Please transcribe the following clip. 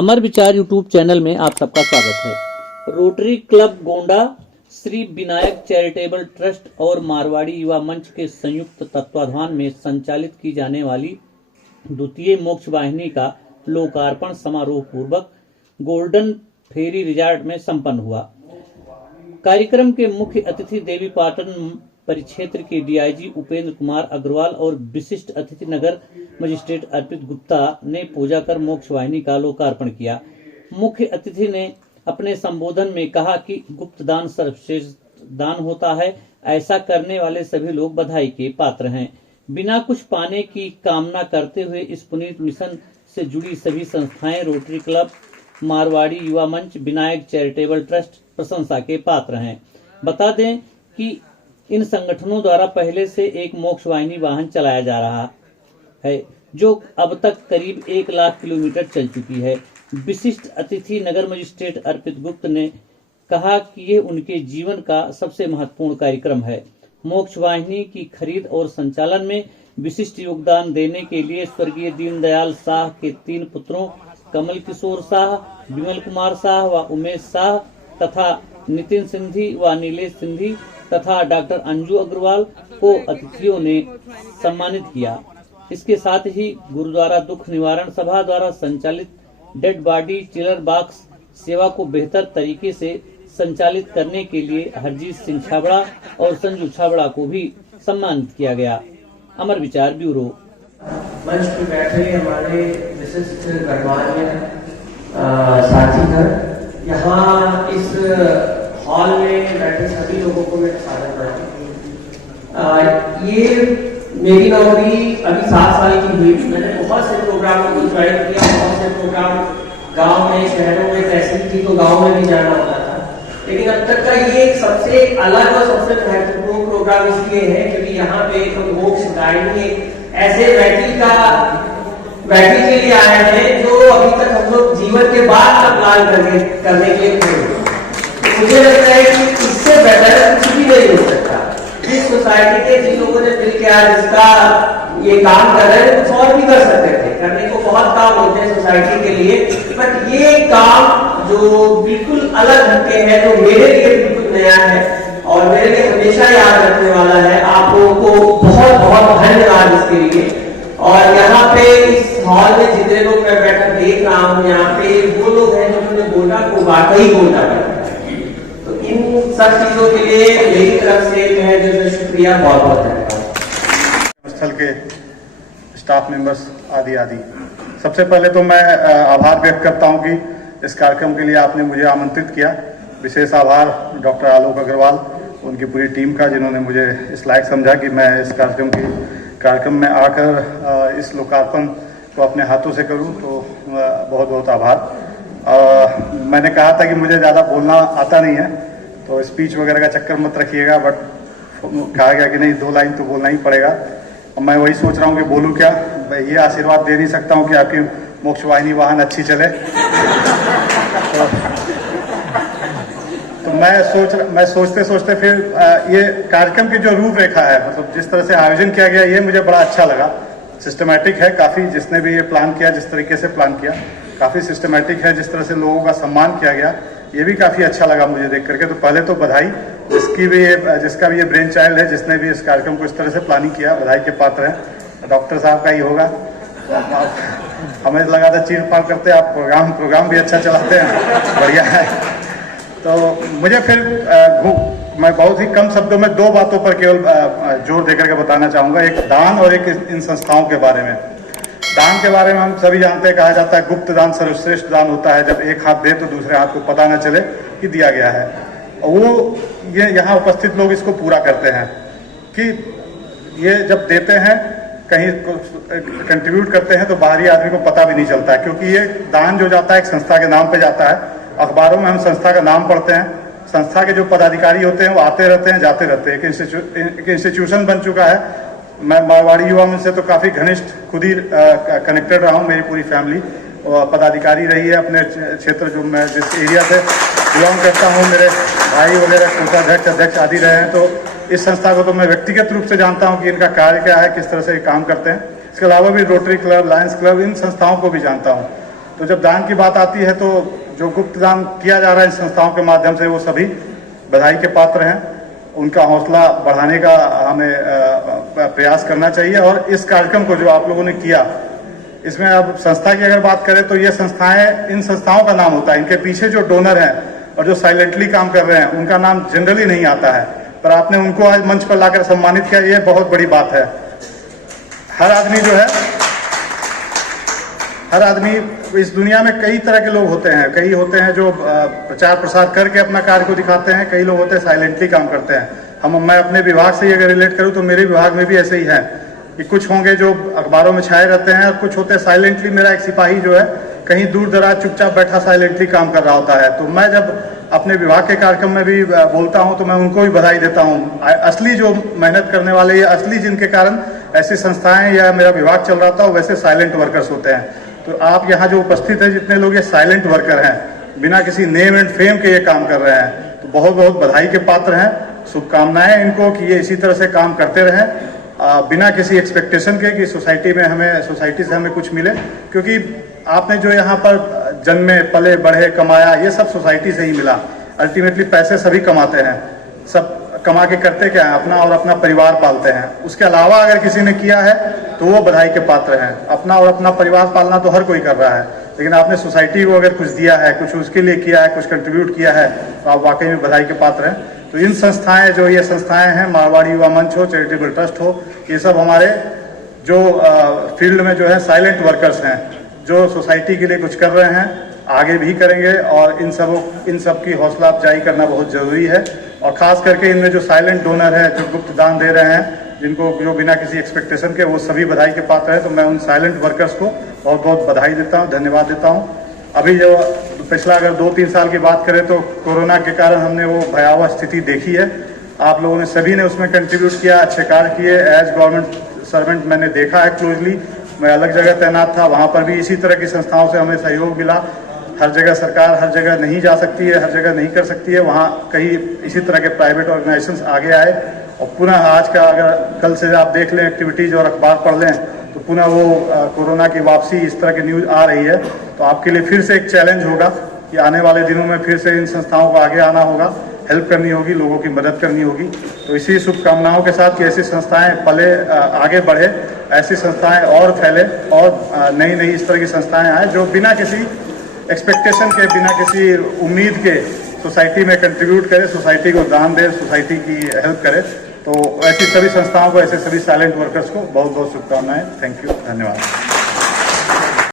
अमर विचार YouTube channel में आप सबका स्वागत है। Rotary club Gonda, Shri Vinayak charitable trust और मारवाड़ी युवा मंच के संयुक्त तत्वाधान में संचालित की जाने वाली द्वितीय मोक्ष वाहिनी का लोकार्पण समारोह पूर्वक गोल्डन फेरी रिजॉर्ट में संपन्न हुआ। कार्यक्रम के मुख्य अतिथि देवीपाटन परिक्षेत्र के डीआईजी उपेंद्र कुमार अग्रवाल और विशिष्ट अतिथि नगर मजिस्ट्रेट अर्पित गुप्ता ने पूजा कर मोक्ष वाहिनी का लोकार्पण किया। मुख्य अतिथि ने अपने संबोधन में कहा कि गुप्त दान सर्वश्रेष्ठ दान होता है। ऐसा करने वाले सभी लोग बधाई के पात्र हैं। बिना कुछ पाने की कामना करते हुए इस पुनीत मिशन से जुड़ी सभी संस्थाएं रोटरी क्लब, मारवाड़ी युवा मंच, विनायक चैरिटेबल ट्रस्ट प्रशंसा के पात्र हैं। बता दें कि इन संगठनों द्वारा पहले से एक मोक्ष वाहिनी वाहन चलाया जा रहा है, जो अब तक करीब 1 लाख किलोमीटर चल चुकी है। विशिष्ट अतिथि नगर मजिस्ट्रेट अर्पित गुप्त ने कहा कि ये उनके जीवन का सबसे महत्वपूर्ण कार्यक्रम है। मोक्ष वाहिनी की खरीद और संचालन में विशिष्ट योगदान देने के लिए स्वर्गीय दीनदयाल शाह के 3 पुत्रों कमल किशोर शाह, विमल कुमार शाह व उमेश शाह तथा नितिन सिंधी व नीलेश सिंधी तथा डॉक्टर अंजू अग्रवाल को अतिथियों ने सम्मानित किया। इसके साथ ही गुरुद्वारा दुख निवारण सभा द्वारा संचालित डेड बॉडी चिलर बॉक्स सेवा को बेहतर तरीके से संचालित करने के लिए हरजीत सिंह छाबड़ा और संजू छाबड़ा को भी सम्मानित किया गया। अमर विचार ब्यूरो। मंच पर बैठे हमारे विशिष्ट गणमान्य साथीगण, यहाँ इस हॉल में बैठे सभी लोगों को मैं स्वागत करता हूँ। ये मेरी नौकरी अभी 7 साल की हुई। मैंने बहुत से प्रोग्रामों को ज्वाइन किया, बहुत से प्रोग्राम गांव में, शहरों में, तहसील थी तो गांव में भी जाना होता था। लेकिन अब तक का ये सबसे अलग और सबसे महत्वपूर्ण प्रोग्राम इसलिए है क्योंकि यहाँ पे हम मोक्ष वाहिनी ऐसे बैटरी के लिए आए हैं जो अभी तक हम लोग जीवन के बाद का प्लान करने के लिए मुझे लगता है कि इससे बेहतर कुछ भी नहीं हो सकता। जिस सोसाइटी के जिन लोगों ने मिलकर आज इसका ये काम कर रहे हैं, कुछ और भी कर सकते थे। करने को बहुत काम होते हैं सोसाइटी के लिए, बट ये काम जो बिल्कुल अलग हटके है, जो मेरे लिए बिल्कुल नया है और मेरे लिए हमेशा याद रखने वाला है। आप लोगों को बहुत बहुत धन्यवाद इसके लिए। और यहाँ पे इस हॉल में जितने लोग मैं बैठा देख रहा हूँ, यहाँ पे वो लोग हैं जिन्होंने गोंडा को वाकई गोंडा बनाया। इन सब चीजों के लिए मेरी तरफ से जो है जो शुक्रिया, बहुत बहुत धन्यवाद। स्थल के स्टाफ मेंबर्स आदि आदि, सबसे पहले तो मैं आभार व्यक्त करता हूं कि इस कार्यक्रम के लिए आपने मुझे आमंत्रित किया। विशेष आभार डॉक्टर आलोक अग्रवाल, उनकी पूरी टीम का, जिन्होंने मुझे इस लायक समझा कि मैं इस कार्यक्रम में आकर इस लोकार्पण को अपने हाथों से करूं। तो बहुत बहुत आभार। मैंने कहा था कि मुझे ज़्यादा बोलना आता नहीं है, तो स्पीच वगैरह का चक्कर मत रखिएगा, बट कहा गया कि नहीं 2 लाइन तो बोलना ही पड़ेगा। अब मैं वही सोच रहा हूँ कि बोलूँ क्या। मैं ये आशीर्वाद दे नहीं सकता हूँ कि आपकी मोक्ष वाहिनी वाहन अच्छी चले। तो मैं सोचते सोचते फिर ये कार्यक्रम की जो रूपरेखा है, मतलब जिस तरह से आयोजन किया गया, ये मुझे बड़ा अच्छा लगा। सिस्टमैटिक है काफ़ी, जिसने भी ये प्लान किया, जिस तरीके से प्लान किया काफ़ी सिस्टमैटिक है। जिस तरह से लोगों का सम्मान किया गया, ये भी काफ़ी अच्छा लगा मुझे देख करके। तो पहले तो बधाई जिसका भी ये ब्रेन चाइल्ड है, जिसने भी इस कार्यक्रम को इस तरह से प्लानिंग किया, बधाई के पात्र हैं। डॉक्टर साहब का ही होगा। हमें लगा था चीर फाड़ करते, आप प्रोग्राम भी अच्छा चलाते हैं, बढ़िया है। तो मुझे फिर मैं बहुत ही कम शब्दों में 2 बातों पर केवल जोर देकर के बताना चाहूँगा। एक दान और एक इन संस्थाओं के बारे में। दान के बारे में हम सभी जानते हैं, कहा जाता है गुप्त दान सर्वश्रेष्ठ दान होता है। जब एक हाथ दे तो दूसरे हाथ को पता न चले कि दिया गया है। वो ये यहाँ उपस्थित लोग इसको पूरा करते हैं कि ये जब देते हैं, कहीं कंट्रीब्यूट करते हैं, तो बाहरी आदमी को पता भी नहीं चलता है, क्योंकि ये दान जो जाता है एक संस्था के नाम पे जाता है। अखबारों में हम संस्था का नाम पढ़ते हैं, संस्था के जो पदाधिकारी होते हैं वो आते रहते हैं, जाते रहते हैं। एक इंस्टीट्यूशन बन चुका है। मैं मारवाड़ी युवा मंच से तो काफ़ी घनिष्ठ खुद ही कनेक्टेड रहा हूँ। मेरी पूरी फैमिली पदाधिकारी रही है अपने क्षेत्र, जो मैं जिस एरिया से बिलोंग करता हूँ। मेरे भाई वगैरह कोषाध्यक्ष, अध्यक्ष आदि रहे हैं। तो इस संस्था को तो मैं व्यक्तिगत रूप से जानता हूँ कि इनका कार्य क्या है, किस तरह से काम करते हैं। इसके अलावा भी रोटरी क्लब, लायंस क्लब, इन संस्थाओं को भी जानता हूँ। तो जब दान की बात आती है तो जो गुप्त दान किया जा रहा है इन संस्थाओं के माध्यम से, वो सभी बधाई के पात्र हैं। उनका हौसला बढ़ाने का हमें प्रयास करना चाहिए। और इस कार्यक्रम को जो आप लोगों ने किया, इसमें अब संस्था की अगर बात करें तो ये संस्थाएं, इन संस्थाओं का नाम होता है, इनके पीछे जो डोनर हैं और जो साइलेंटली काम कर रहे हैं उनका नाम जनरली नहीं आता है, पर आपने उनको आज मंच पर लाकर सम्मानित किया, ये बहुत बड़ी बात है। हर आदमी जो है, हर आदमी, इस दुनिया में कई तरह के लोग होते हैं। कई होते हैं जो प्रचार प्रसार करके अपना कार्य को दिखाते हैं, कई लोग होते हैं साइलेंटली काम करते हैं। मैं अपने विभाग से ही अगर रिलेट करूं तो मेरे विभाग में भी ऐसे ही है कि कुछ होंगे जो अखबारों में छाए रहते हैं और कुछ होते हैं साइलेंटली। मेरा एक सिपाही जो है कहीं दूर दराज चुपचाप बैठा साइलेंटली काम कर रहा होता है। तो मैं जब अपने विभाग के कार्यक्रम में भी बोलता हूं तो मैं उनको भी बधाई देता हूं। असली जो मेहनत करने वाले या असली जिनके कारण ऐसी संस्थाएं या मेरा विभाग चल रहा था, वैसे साइलेंट वर्कर्स होते हैं। तो आप यहाँ जो उपस्थित हैं जितने लोग, ये साइलेंट वर्कर हैं, बिना किसी नेम एंड फेम के ये काम कर रहे हैं। तो बहुत बहुत बधाई के पात्र हैं। शुभकामनाएं इनको कि ये इसी तरह से काम करते रहें, बिना किसी एक्सपेक्टेशन के कि सोसाइटी से हमें कुछ मिले। क्योंकि आपने जो यहाँ पर जन्मे पले बढ़े कमाया, ये सब सोसाइटी से ही मिला। अल्टीमेटली पैसे सभी कमाते हैं, सब कमा के करते क्या है, अपना और अपना परिवार पालते हैं। उसके अलावा अगर किसी ने किया है तो वो बधाई के पात्र हैं। अपना और अपना परिवार पालना तो हर कोई कर रहा है, लेकिन आपने सोसाइटी को अगर कुछ दिया है, कुछ उसके लिए किया है, कुछ कंट्रीब्यूट किया है, तो आप वाकई में बधाई के पात्र हैं। तो इन संस्थाएं, जो ये संस्थाएं हैं, मारवाड़ी युवा मंच हो, चैरिटेबल ट्रस्ट हो, ये सब हमारे जो फील्ड में जो है साइलेंट वर्कर्स हैं, जो सोसाइटी के लिए कुछ कर रहे हैं, आगे भी करेंगे। और इन सब की हौसला अफजाई करना बहुत जरूरी है। और खास करके इनमें जो साइलेंट डोनर है, जो गुप्त दान दे रहे हैं, जिनको जो बिना किसी एक्सपेक्टेशन के, वो सभी बधाई के पात्र हैं। तो मैं उन साइलेंट वर्कर्स को बहुत बहुत बधाई देता हूँ, धन्यवाद देता हूँ। अभी जो पिछला अगर 2-3 साल की बात करें तो कोरोना के कारण हमने वो भयावह स्थिति देखी है। आप लोगों ने सभी ने उसमें कंट्रीब्यूट किया, अच्छे कार्य किए। एज गवर्नमेंट सर्वेंट मैंने देखा है क्लोजली, मैं अलग जगह तैनात था, वहाँ पर भी इसी तरह की संस्थाओं से हमें सहयोग मिला। हर जगह सरकार हर जगह नहीं जा सकती है, हर जगह नहीं कर सकती है, वहाँ कई इसी तरह के प्राइवेट ऑर्गेनाइजेशंस आगे आए। और पुनः आज का अगर कल से आप देख लें एक्टिविटीज़ और अखबार पढ़ लें तो पुनः वो कोरोना की वापसी, इस तरह की न्यूज़ आ रही है। तो आपके लिए फिर से एक चैलेंज होगा कि आने वाले दिनों में फिर से इन संस्थाओं को आगे आना होगा, हेल्प करनी होगी, लोगों की मदद करनी होगी। तो इसी शुभकामनाओं के साथ कि ऐसी संस्थाएं पले, आगे बढ़े, ऐसी संस्थाएं और फैले और नई नई इस तरह की संस्थाएं आए जो बिना किसी एक्सपेक्टेशन के, बिना किसी उम्मीद के सोसाइटी में कंट्रीब्यूट करे, सोसाइटी को दान दे, सोसाइटी की हेल्प करे। तो ऐसी सभी संस्थाओं को, ऐसे सभी साइलेंट वर्कर्स को बहुत बहुत शुभकामनाएं। थैंक यू, धन्यवाद।